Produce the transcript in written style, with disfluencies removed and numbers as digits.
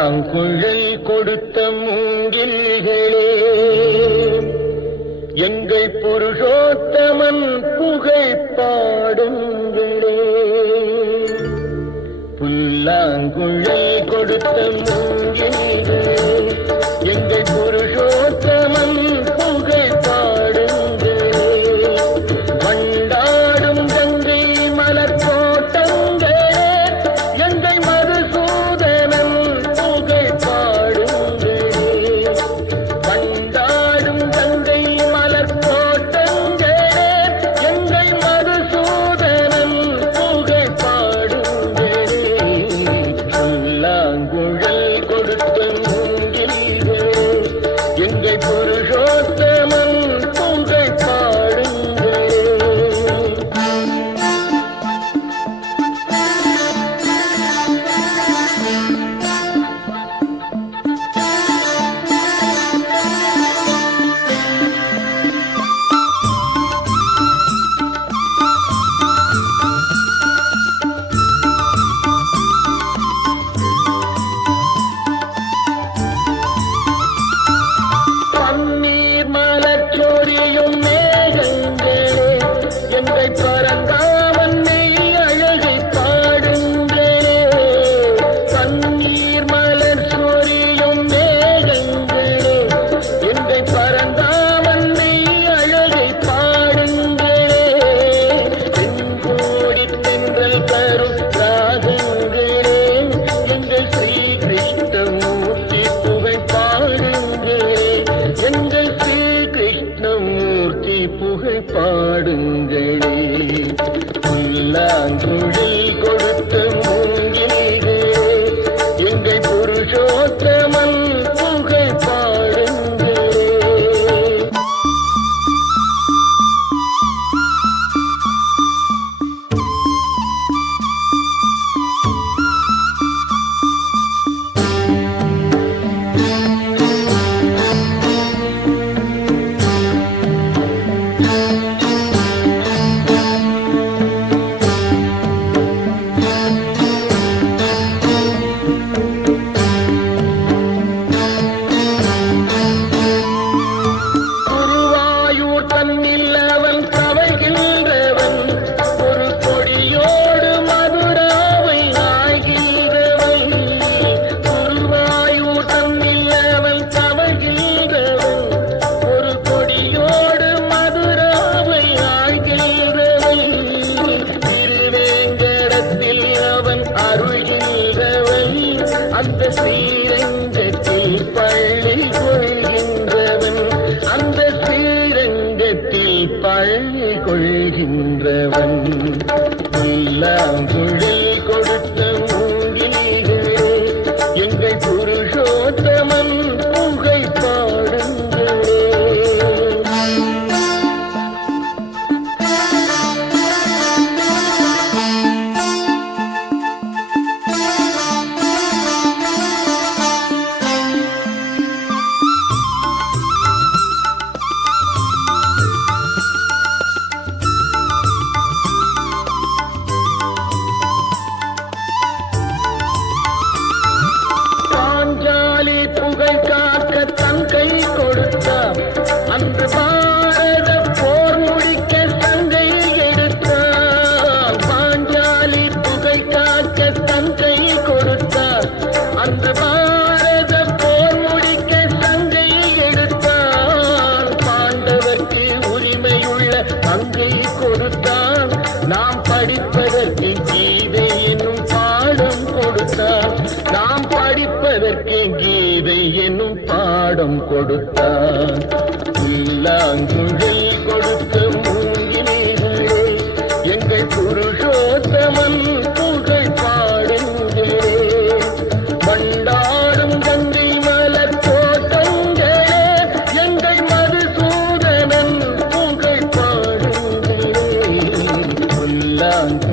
புல்லாங்குழல் கொடுத்த மூங்கில்களே, எங்கள் புருஷோத்தமன் புகழ் பாடுங்களே. புல்லாங்குழல் கொடுத்த மூங்கில்களே, எங்கள் புருஷோத்தமன் புகழ் பாடுங்களே. வண்டாடும் கங்கை மலர் கோட்டங்களே, எங்கள் மதுசூதனன் புகழ் பாடுங்களே. வண்டாடும் கங்கை மலர் கோட்டங்களே, எங்கள் மதுசூதனன் புகழ் பாடுங்களே. புல்லாங்குழல் கொடுத்த மூங்கில்களே, எங்கள் புருஷோத்தமன் புகழ் பாடுங்களே. பன்னீர் மலர் சொரியும் மேகங்களே, எங்கள் பரந்தாமன் மெய் அழகை பாடுங்களே. பன்னீர் மலர் சொரியும் மேகங்களே, எங்கள் பரந்தாமன் மெய் அழகை பாடுங்களே. தென்கோடி தென்றல் தரும் ராகங்களே, எங்கள் ஸ்ரீ கிருஷ்ணமூர்த்தி புகழ் பாடுங்களே. எங்கள் ஸ்ரீ கிருஷ்ணமூர்த்தி புகழ் பாடுங்களே. புல்லாங்குழல் கொடுத்த மூங்கில்களே, எங்கள் புருஷோத்தமன் புகழ் பாடுங்களே. குருவாயூர் தன்னில் அவன் தவழ்கின்றவன், ஒரு கொடியோடு மதுராவை ஆய்கின்றவன். குருவாயூர் தன்னில் அவன் தவழ்கின்றவன், ஒரு கொடியோடு மதுராவை ஆய்கின்றவன். திருவேங்கடத்தில் அவன் அருள்கின்றவன், அந்த ஸ்ரீரங்கத்தில் பள்ளி கொள்கின்றவன். அந்த ஸ்ரீரங்கத்தில் பள்ளி கொள்கின்றவன். புல்லாங்குழல் கொடுத்த மூங்கில்களே, எங்கள் புருஷோத்தமன் புகழ் பாடுங்களே. பாஞ்சாலி புகழ் காக்க தன் கை கொடுத்தார், அன்று பாரத போர் முடிக்க தங்கை எடுத்தார். பாஞ்சாலி புகழ் காக்க தன் கை கொடுத்தார், அன்று பாரத போர் முடிக்க தங்கை எடுத்தார். பாண்டவர்க்கு உரிமையுள்ள தங்கை கொடுத்தார், நாம் படிப்பதற்கு கீதை என்னும் பாடம் கொடுத்தார். நாம் படிப்பதற்கு கீதை என்னும் பாடம் கொடுத்தார். புல்லாங்குழல் கொடுத்த மூங்கில்களே, எங்கள் புருஷோத்தமன் புகழ் பாடுங்களே. வண்டாடும் கங்கை மலர் தோட்டங்களே, எங்கள் மதுசூதனன் புகழ் பாடுங்களே. புல்லாங்குழல்